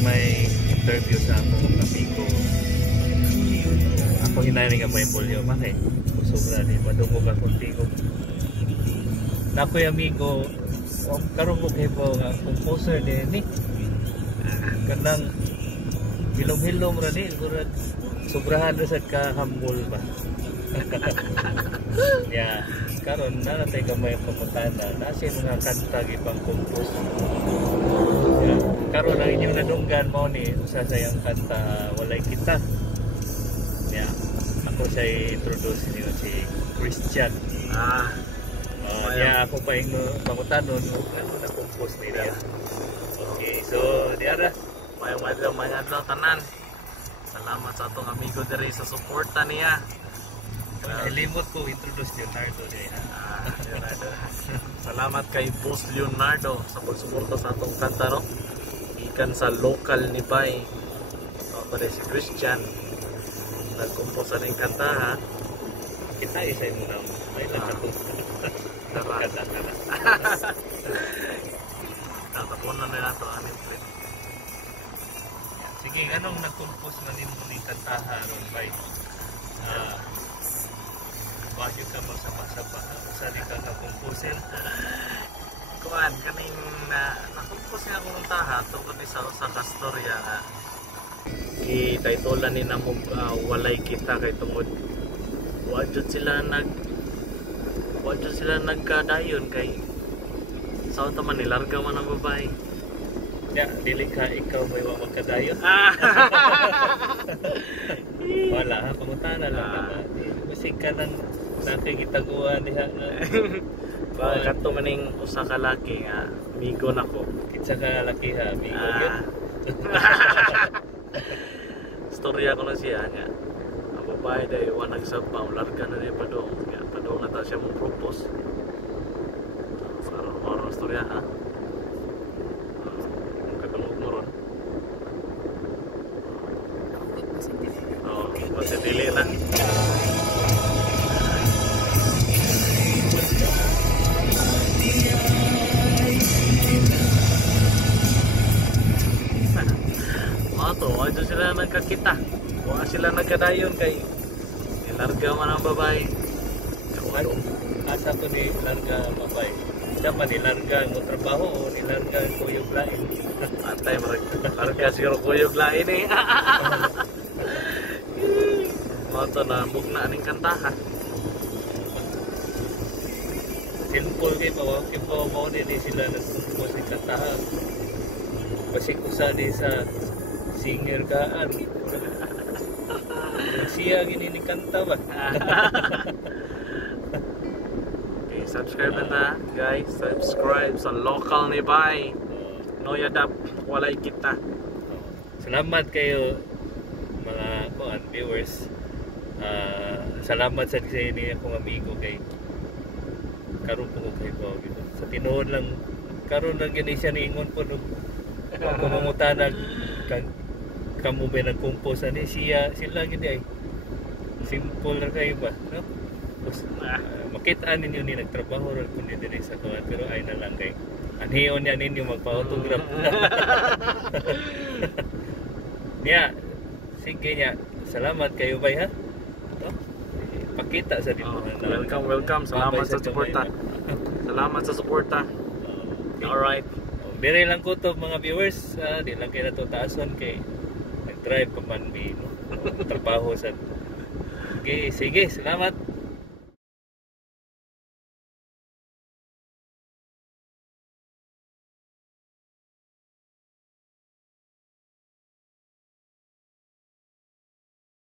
may interview sa akong amigo. Ako hinari nga may polio makay. Sobra ni madungo ka kuntigo. Na ako'y amigo, karon ko kay po nga composer din ni. Kanang hilom-hilom ra ni, sobrahan na sad ka humble ba. Ya, karon na natay gamay pamutana, nasi mga kanta gipang compose. Ya, karon ang inyong nadunggan mo ni usa sa yang kanta Walay Kita. Ya, ako siya introduce niyo si Christian. Ya, ako pa yung pangutanon ano na compose nila. Okay, so diara Mayong tanan. Salamat sa atong amigo diri sa suporta niya. Limot ko introduce Leonardo diya. Leonardo. Salamat kay Boss Leonardo sa pagsuporta sa atong kanta no. Ikan sa local ni Bay. Pare si Christian. Nag-compose ning kanta ha. Kita isa mo na. May lang kanta. Tatapunan na nato aning friend. Sige, anong nag-compose na din mo ni kantaha ron Bay? Bakit ka magsama-sama? Sali ka na-compose? Kuan, kaning na-compose nga akong kantaha tungkol sa kastorya nga i-titulan ni namo Walay Kita kay tungod wadjud sila nagkadayon kay sa unta man nilarga man ang babae. Ya, dili ka ikaw may magkadayon. Wala ha, pangutana lang naman. Musik ka nang nakikitaguan diha. Kanto maning usa ka laki nga amigo nako. Kitsa ka laki ha, amigo gyud. Storya ko na siya nga. Ang babae day wa nagsabaw, larga na niya padong. Nga padong na ta siya mong propose. Sarong storya ha. Masih dili na. Mato, aja sila nagkakita. Wa sila nagkadayon kay ilarga man ang babae. Asa ko ni larga ang babae? Siya pa nilarga mo trabaho o nilarga ang kuyog lain? Antay, larga siguro kuyog lain eh. Mato na mugna ning kantaha. Simple kay pa mo ni sila nagkumpos ni kantaha. Basi kusa di sa singer kaan. Siya gini ni kanta ba? Okay, subscribe na guys. Subscribe sa local ni Bay. Noyadap Walay Kita. Salamat kayo mga viewers. Salamat sa ini akong amigo kay karon po ko kay Bob sa tinuod lang karon lang gani siya niingon po no kumangutanag kamo ba nagcompose ani siya sila gid ay simple ra kay ba no makita ninyo ni nagtrabaho ra kun diri sa kuan pero ay na lang kay anhiyon niya ninyo magpa-autograph. Niya sige niya salamat kayo bay ha. Pakita sa dito. Welcome. Salamat sa suporta. Salamat sa suporta. Alright. Dire lang ko to mga viewers, di lang kay nato taason kay nag-drive pa man mi no. Trabaho sa. Okay, sige, salamat.